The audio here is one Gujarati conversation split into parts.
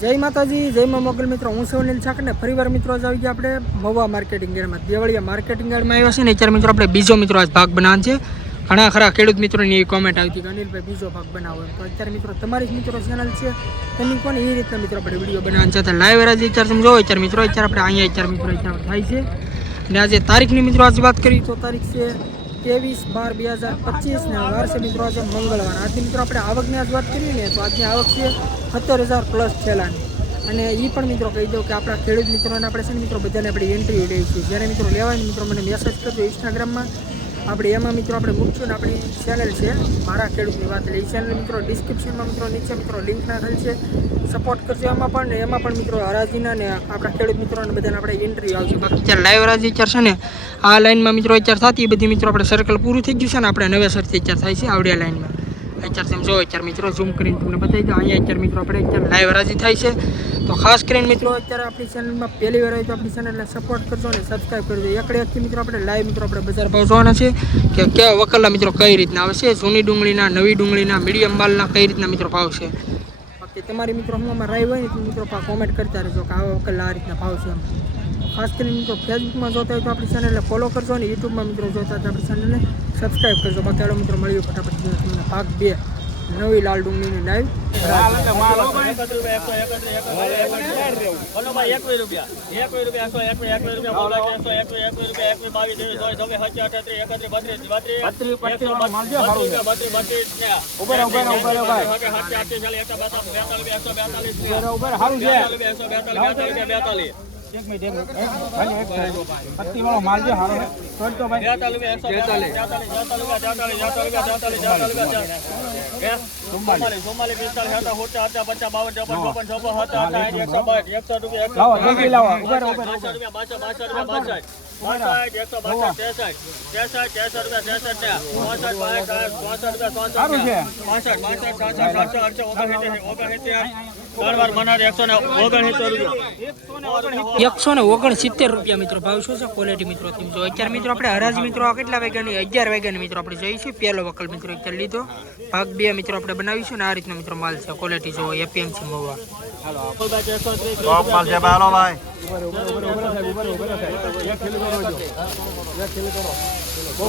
જય માતાજી, જય મા મોગલ મિત્રો. હું છું અનિલ ઠાકર ને ફરીવાર મિત્રો આજ આવી ગયા આપણે મહુવા માર્કેટિંગ યાર્ડમાં. દેવળિયા માર્કેટિંગ યાર્ડમાં આવ્યા છે ને અત્યારે મિત્રો આપણે બીજો મિત્રો આજ ભાગ બનાવવાનો છે. ઘણા ખરા ખેડૂત મિત્રોની એવી કોમેન્ટ આવી હતી કે અનિલભાઈ બીજો ભાગ બનાવો એમ. તો અત્યારે મિત્રો તમારી જ મિત્રો ચેનલ છે તમે કોને એ રીતના મિત્રો આપણે વિડીયો બનાવવાનો છે. તો લાઈવ રાજ અત્યારે તમે જોવો અત્યારે મિત્રો અત્યારે આપણે અહીંયા અત્યારે મિત્રો અત્યારે થાય છે. અને આજે તારીખની મિત્રો આજે વાત કરી તો તારીખ છે 23/12/2025 ને વાર છે મિત્રો આજે મંગળવાર. આજની મિત્રો આપણે આવકની આજ વાત કરીએ ને તો આજની આવક છે 17,000 પ્લસ છેલ્લાની. અને એ પણ મિત્રો કહી દઉં કે આપણા ખેડૂત મિત્રોને આપણે છે ને મિત્રો બધાને આપણે એન્ટ્રી લઈએ છીએ. જ્યારે મિત્રો લેવાય મિત્રો મને મેસેજ કરજો ઇન્સ્ટાગ્રામમાં. આપણે એમાં મિત્રો આપણે મૂકશું ને આપણી ચેનલ છે મારા ખેડૂતની વાત એટલે એ ચેનલ મિત્રો ડિસ્ક્રિપ્શનમાં મિત્રો નીચે મિત્રો લિંક નાખેલ છે. સપોર્ટ કરજો એમાં પણ ને એમાં પણ મિત્રો હરાજીના ને આપણા ખેડૂત મિત્રોને બધાને આપણે એન્ટ્રી આવશે. બાકી અત્યારે લાઈવ હરાજી અત્યારે છે ને આ લાઈનમાં મિત્રો અત્યારે થતી એ બધી મિત્રો આપણે સર્કલ પૂરું થઈ ગયું છે ને આપણે નવેસરથી અત્યારે થાય છે આવડિયા લાઈનમાં. અત્યારે તમે જો અત્યારે મિત્રો ઝૂમ કરીને તમને બતાવી દો અહીંયા અત્યારે મિત્રો આપણે અત્યારે લાઈવ હરાજી થાય છે. તો ખાસ કરીને મિત્રો અત્યારે આપણી ચેનલમાં પહેલી વાર આવી તો આપણી ચેનલને સપોર્ટ કરજો અને સબસ્ક્રાઈબ કરજો. એકડે એકથી મિત્રો આપણે લાઈવ મિત્રો આપણે બજાર ભાવ જોવાના છે કે કેવા વકલના મિત્રો કઈ રીતના આવે છે, જૂની ડુંગળીના, નવી ડુંગળીના, મીડિયમ માલના કઈ રીતના મિત્રો ભાવ છે. બાકી તમારી મિત્રો હમણાં રાઈ હોય ને તો મિત્રો કોમેન્ટ કરતા રહેજો કે આવા વકલના આ રીતના ભાવ છે એમ. ખાસ કરીને મિત્રો ફેસબુકમાં જોતા હોય તો આપણી ચેનલને ફોલો કરજો અને યુટ્યુબમાં મિત્રો જોતા હોય તો આપણી ચેનલને સબસ્ક્રાઈબ કરજો. બાકી ચાલો મિત્રો મળ્યું ફટાફટ તમને ભાગ 2 નવી લાલ ડુંગળીની લાઈવ. એક મિનિટ પત્તી વાળો માલ જે હારો તો ભાઈ 169 રૂપિયા મિત્રો ભાવ શું છે ક્વોલિટી મિત્રો તમે જો. અત્યારે મિત્રો આપણે હરાજી મિત્રો કેટલા વાગ્યાની 11 વાગ્યાની મિત્રો આપણે જઈશું. પહેલો વકલ મિત્રો અત્યારે લીધો ભાગ 2 મિત્રો આપણે બનાવીશું ને આ રીતનો મિત્રો માલ છે. ક્વોલિટી જો એપીએમસી મહુવા.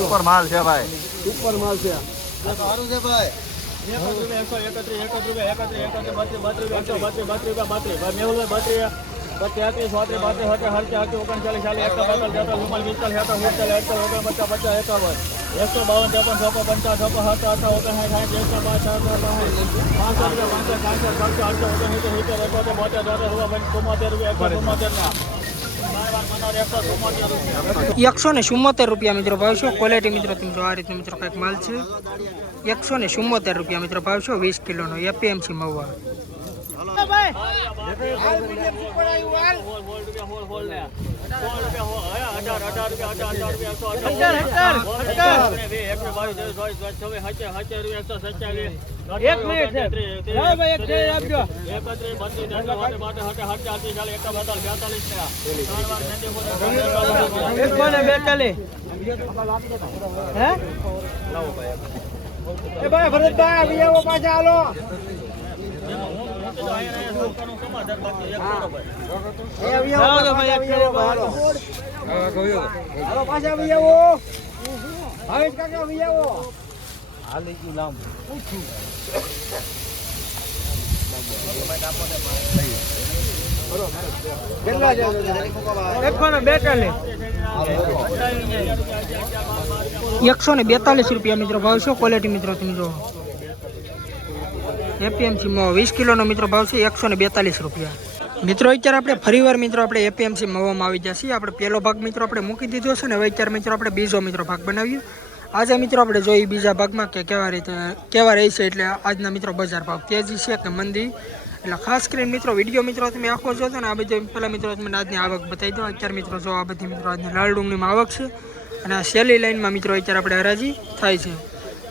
ઉપર માલ છે ભાઈ, ઉપર માલ છે સારું છે ભાઈ. 174 રૂપિયા મિત્રો ભાવ છે. ક્વોલિટી મિત્રો તમે જો આ રીતનો મિત્રો કંઈક માલ છે. 174 રૂપિયા મિત્રો ભાવ છે 20 કિલોનો એપીએમસી મહુવા. ₹142 મિત્રો ભાવ છે. ક્વોલિટી મિત્રો તમે જો એપીએમસી માં 20 કિલોનો મિત્રો ભાવ છે 142 રૂપિયા. મિત્રો અત્યારે આપણે ફરીવાર મિત્રો આપણે એપીએમસી મહુવામાં આવી જશે. આપણે પહેલો ભાગ મિત્રો આપણે મૂકી દીધો છે ને હવે અત્યારે મિત્રો આપણે બીજો મિત્રો ભાગ બનાવ્યો. આજે મિત્રો આપણે જોઈએ બીજા ભાગમાં કે કેવા રહી છે એટલે આજના મિત્રો બજાર ભાવ તેજી છે કે મંદી. એટલે ખાસ કરીને મિત્રો વિડીયો મિત્રો તમે આખો જોતો ને આ બધી પહેલાં મિત્રો તમને આજની આવક બતાવી દો. અત્યારે મિત્રો જો આ બધી મિત્રો આજની લાલ ડુંગળીમાં આવક છે અને આ સેલી લાઈનમાં મિત્રો અત્યારે આપણે હરાજી થાય છે.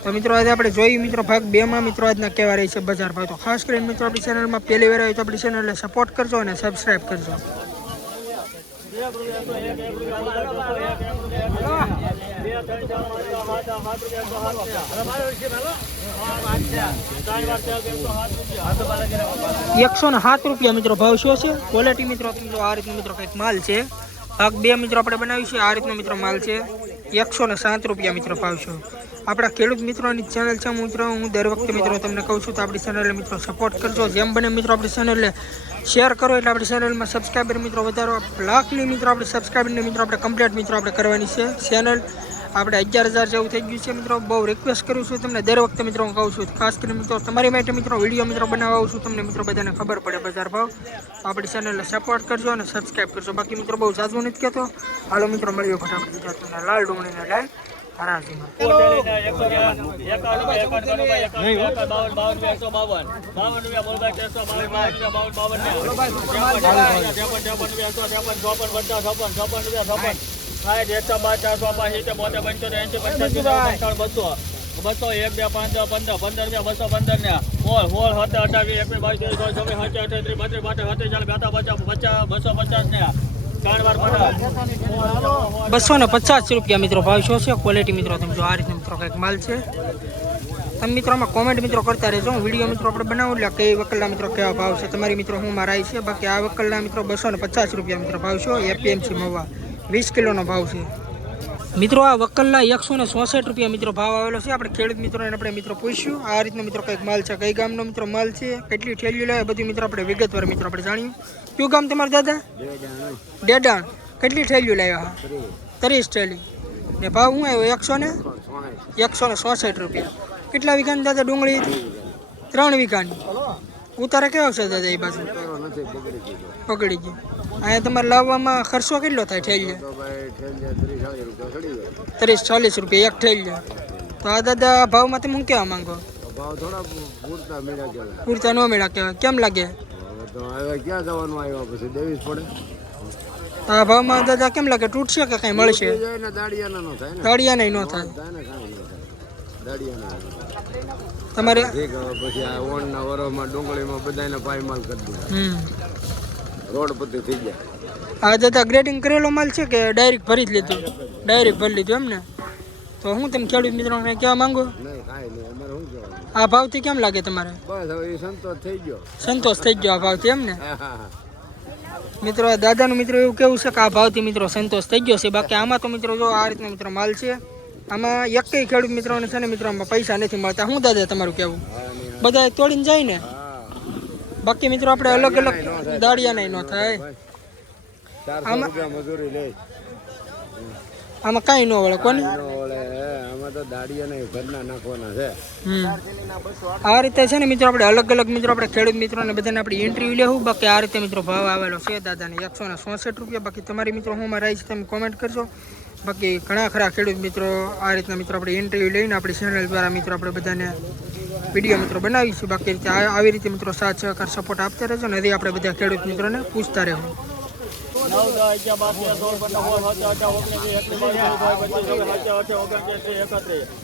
તો મિત્રો આજે આપણે જોઈએ મિત્રો ભાગ 2 માં મિત્રો આજના કેવા રહી છે બજાર ભાવ. તો ખાસ કરીને મિત્રો આપણી ચેનલમાં પહેલી વાર આવી તો આપણી ચેનલને સપોર્ટ કરજો અને સબસ્ક્રાઈબ કરજો. ₹107 મિત્રો ભાવ શું છે? ક્વોલિટી મિત્રો તમે જો આ રીતનો મિત્રો કંઈક માલ છે. ભાગ 2 મિત્રો આપણે બનાવ્યું છે. આ રીતનો મિત્રો માલ છે. ₹107 મિત્રો ભાવ છે. આપણા ખેડૂત મિત્રોની ચેનલ છે મિત્રો. હું દર વખતે મિત્રો તમને કહું છું તો આપણી ચેનલને મિત્રો સપોર્ટ કરજો. જેમ બને મિત્રો આપણી ચેનલને શેર કરો એટલે આપણી ચેનલમાં સબસ્ક્રાઈબર મિત્રો વધારો. લાખની મિત્રો આપણે સબસ્ક્રાઈબરને મિત્રો આપણે કમ્પ્લીટ મિત્રો આપણે કરવાની છે. ચેનલ આપણે 11,000 જેવું થઈ ગયું છે મિત્રો. બહુ રિક્વેસ્ટ કરું છું તમને દર વખતે મિત્રો હું કહું છું. ખાસ કરીને મિત્રો તમારી માટે મિત્રો વિડીયો મિત્રો બનાવવા આવું છું. તમને મિત્રો બધાને ખબર પડે બજાર ભાવ. આપણી ચેનલને સપોર્ટ કરજો અને સબસ્ક્રાઈબ કરજો. બાકી મિત્રો બહુ ઝાઝું નથી કહેતો. હાલો મિત્રો મળીએ ફટાફટ ગુજરાતના લાલ ડુંગળીને લાઈવ હરાજીમાં. બસો 1 2 5 10 15 15 215 ને હોલ 17 28 21 22 23 24 25 28 30 32 250 ને ₹250 મિત્રો ભાવ શું છે? ક્વોલિટી મિત્રો તમે જો આ રીતનો મિત્રો કંઈક માલ છે. તમે મિત્રો આમાં કોમેન્ટ મિત્રો કરતા રહેજો. વિડીયો મિત્રો આપણે બનાવું એટલે કઈ વકલના મિત્રો કેવા ભાવ છે તમારી મિત્રો હું મારા આવી છે. બાકી આ વકલના મિત્રો ₹250 મિત્રો ભાવ છે. એપીએમસી મવા 20 કિલોનો ભાવ છે મિત્રો. આ વકલના ₹166 મિત્રો ભાવ આવેલો છે. આપણે ખેડૂત મિત્રોને આપણે મિત્રો પૂછ્યું. આ રીતનો મિત્રો કંઈક માલ છે. કઈ ગામનો મિત્રો માલ છે, કેટલી ઠેલીઓ લાવે બધું મિત્રો આપણે વિગતવાર મિત્રો આપણે જાણ્યું. કયું ગામ તમારું દાદા? ડેડાણ. કેટલી ઠેલીઓ લાવ્યા? 30 ઠેલી. ને ભાવ શું આવ્યો? ₹166. કેટલા વીઘાની દાદા ડુંગળી હતી? 3 વીઘાની. ઉતારે કેવો છે દાદા? એ બાજુ પકડી ગઈ. અહીંયા તમારે લાવવામાં ખર્ચો કેટલો થાય ઠેલીએ? ₹30-40 એક ઠેલીએ. તો આ દાદા ભાવમાં તમે શું કહેવા માંગો? પૂરતા ન મેળા કહેવાય. કેમ લાગે? આ ભાવમાં દાદા કેમ લાગે? તૂટશે કે કઈ મળશે? દાડિયા નહીં ન થાય તમારે. રોડ પત્તી થઈ ગયા. આ દાદા ગ્રેડિંગ કરેલો માલ છે કે ડાયરેક્ટ ભરી જ લીધું? ડાયરેક્ટ ભરી લીધું એમ ને. તો હું તમે ખેડૂત મિત્રોને કહેવા માંગો? આ ભાવથી કેમ લાગે તમારે? સંતોષ થઈ ગયો આ ભાવથી એમ ને. મિત્રો દાદાનું મિત્રો એવું કેવું છે કે આ ભાવથી મિત્રો સંતોષ થઈ ગયો છે. બાકી આમાં તો મિત્રો જો આ રીતનો મિત્રો માલ છે. આમાં એકઈ ખેડૂત મિત્રોને છે ને મિત્રો આમાં પૈસા નથી મળતા. શું દાદા તમારું કહેવું? બધા તોડીને જાય ને. બાકી મિત્રો આપણે અલગ અલગ દાડિયા નહીં ન થાય. આમાં કાંઈ ન વળે કોને. આ રીતે છે ને મિત્રો આપણે અલગ અલગ મિત્રો આપણે ખેડૂત મિત્રોને બધાને આપણે ઇન્ટરવ્યુ લેવું. બાકી આ રીતે મિત્રો ભાવ આવેલો છે દાદાને ₹166. બાકી તમારી મિત્રો હું મારા છે તમે કોમેન્ટ કરજો. બાકી ઘણા ખરા ખેડૂત મિત્રો આ રીતના મિત્રો આપણે ઇન્ટરવ્યુ લઈને આપણી ચેનલ દ્વારા મિત્રો આપણે બધાને વિડીયો મિત્રો બનાવીશું. બાકી રીતે આવી રીતે મિત્રો સાથ સહકાર સપોર્ટ આપતા રહેજો ને. હજી આપણે બધા ખેડૂત મિત્રોને પૂછતા રહેવું. 9 10 11 12 13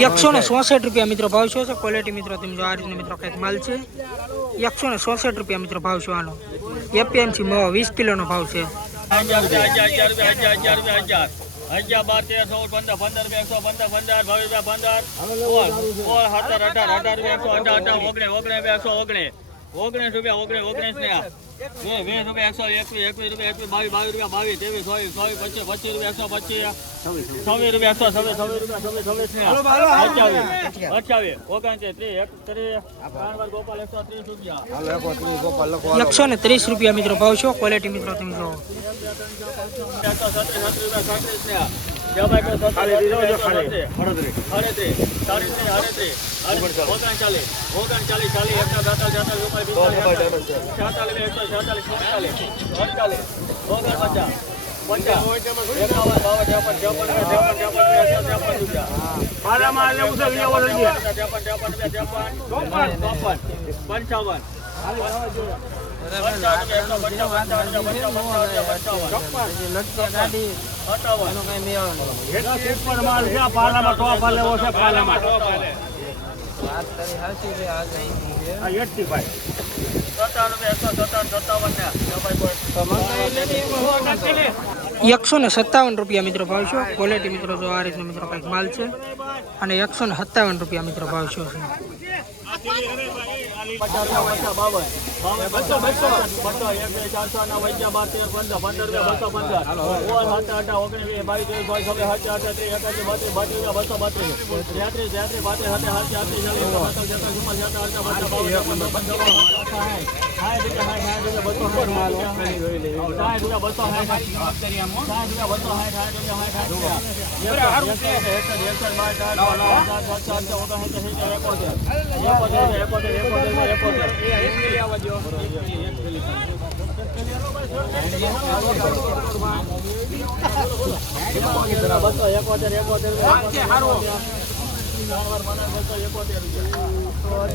₹166 મિત્રો ભાવ શું છે? ક્વોલિટી મિત્રો તમે જો આ રીતનો મિત્રો કંઈક માલ છે. ₹166 મિત્રો ભાવ છે આનો. એપીએમસી 20 કિલોનો ભાવ છે. 11 12 13 14 15 15 115 15 ₹130 મિત્રો ભાવ છે. ક્વોલિટી મિત્રો તમે જો ₹157 મિત્રો ભાવ છે. ક્વોલિટી મિત્રો જો આ રીતનો મિત્રો કંઈક માલ છે અને ₹157 મિત્રો ભાવ છે.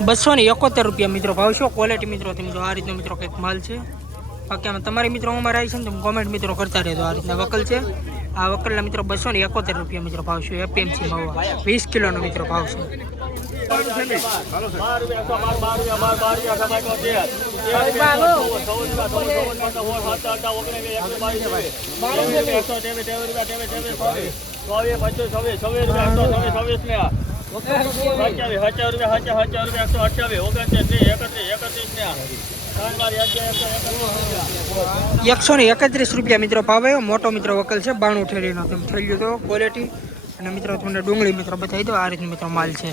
₹271 મિત્રો ભાવ છે. ક્વોલિટી મિત્રો તમે જો આ રીતનો મિત્રો કંઈક માલ છે. બાકી આમાં તમારી મિત્રો અમારે આવી છે ને તમે કોમેન્ટ મિત્રો કરતા રહેજો. આ રીતના વકલ છે. આ વકલના મિત્રો ₹271 મિત્રો ભાવ છે. એપીએમસી મહુવા 20 કિલોનો મિત્રો ભાવ છે. ₹131 મિત્રો ભાવે. મોટો મિત્રો વકલ છે. 92 ઠેલીનો તમે ઠેલ્યું તો ક્વોલિટી. અને મિત્રો તમને ડુંગળી મિત્રો બતાવી દો. આ રીતનો મિત્રો માલ છે.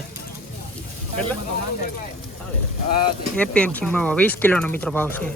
એપીએમસી મહુવા 20 કિલોનો મિત્રો ભાવ છે.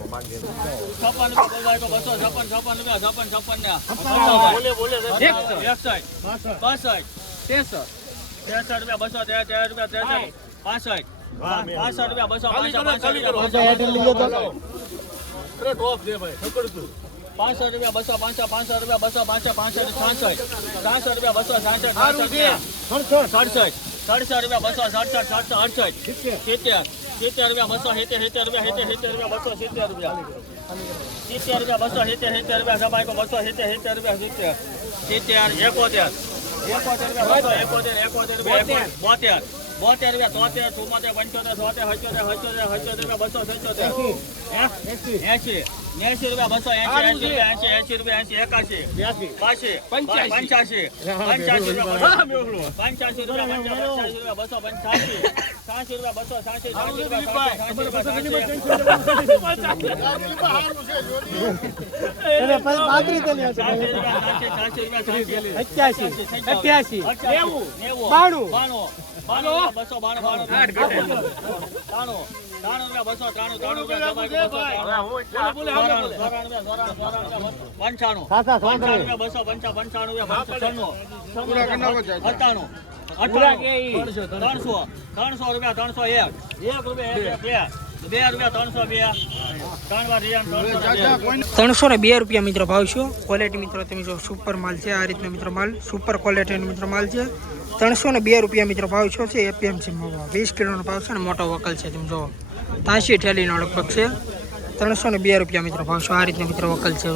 ₹302 મિત્રો ભાવ છે. ક્વોલિટી મિત્રો તમે જો સુપર માલ છે. આ રીતનો મિત્રો માલ સુપર ક્વોલિટીનો મિત્રો માલ છે. ₹302 મિત્રો ભાવ છે. એપીએમસી મહુવા 20 કિલોનો ભાવ છે. અને મોટો વકલ છે. તમે જો 83 ઠેલીનો લગભગ છે. ₹302 મિત્રો ભાવ છે. આ રીતનો મિત્રો વકલ છે.